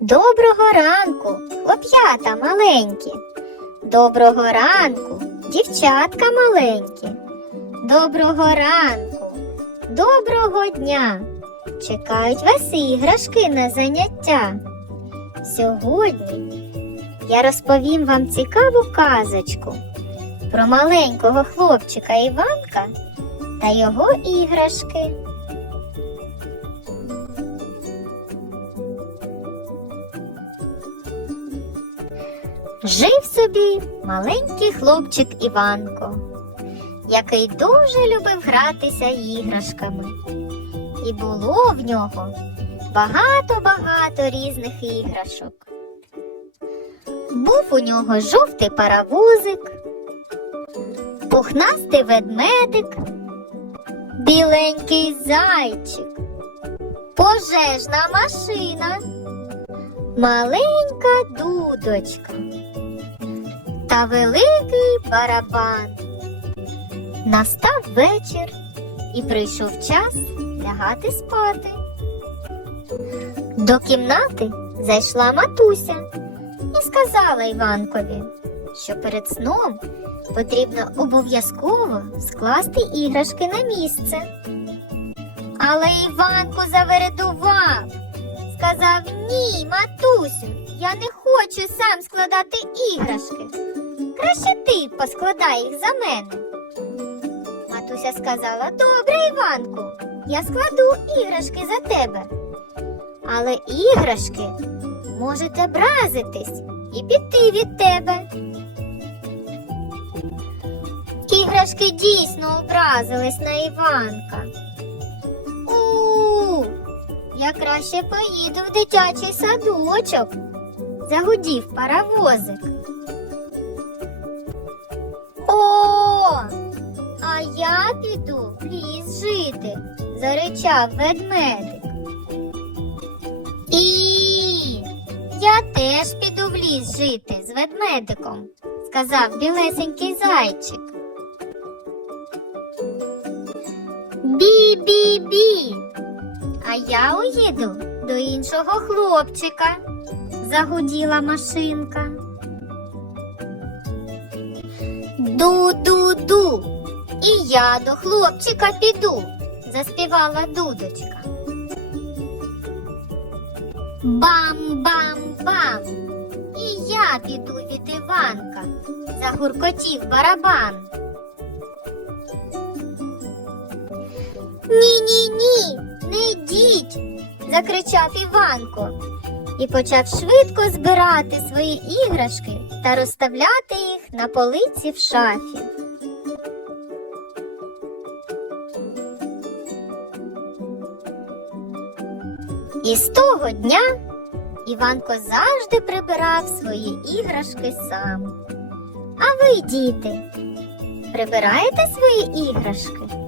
Доброго ранку, хлоп'ята маленькі. Доброго ранку, дівчатка маленькі. Доброго ранку, доброго дня. Чекають вас іграшки на заняття. Сьогодні я розповім вам цікаву казочку про маленького хлопчика Іванка та його іграшки. Жив собі маленький хлопчик Іванко, який дуже любив гратися іграшками. І було в нього багато-багато різних іграшок. Був у нього жовтий паровозик, пухнастий ведмедик, біленький зайчик, пожежна машина, маленька дудочка та великий барабан. Настав вечір і прийшов час лягати спати. До кімнати зайшла матуся і сказала Іванкові, що перед сном потрібно обов'язково скласти іграшки на місце. Але Іванко завередував, сказав ні, матусю, я не хочу сам складати іграшки. Краще ти поскладай їх за мене. Матуся сказала: Добре, Іванку, я складу іграшки за тебе. Але іграшки можуть образитись і піти від тебе. Іграшки дійсно образились на Іванка. У, я краще поїду в дитячий садочок. Загудів паровозик. О, а я піду в ліс жити, заричав ведмедик. І я теж піду в ліс жити з ведмедиком, сказав білесенький зайчик. Бі-бі-бі. А я уїду до іншого хлопчика, загуділа машинка. Ду-ду-ду. І я до хлопчика піду, заспівала дудочка. Бам-бам-бам. І я піду від Іванка, загуркотів барабан. Ні-ні-ні, не йдіть, закричав Іванко і почав швидко збирати свої іграшки та розставляти їх на полиці в шафі. І з того дня Іванко завжди прибирав свої іграшки сам. А ви, діти, прибираєте свої іграшки?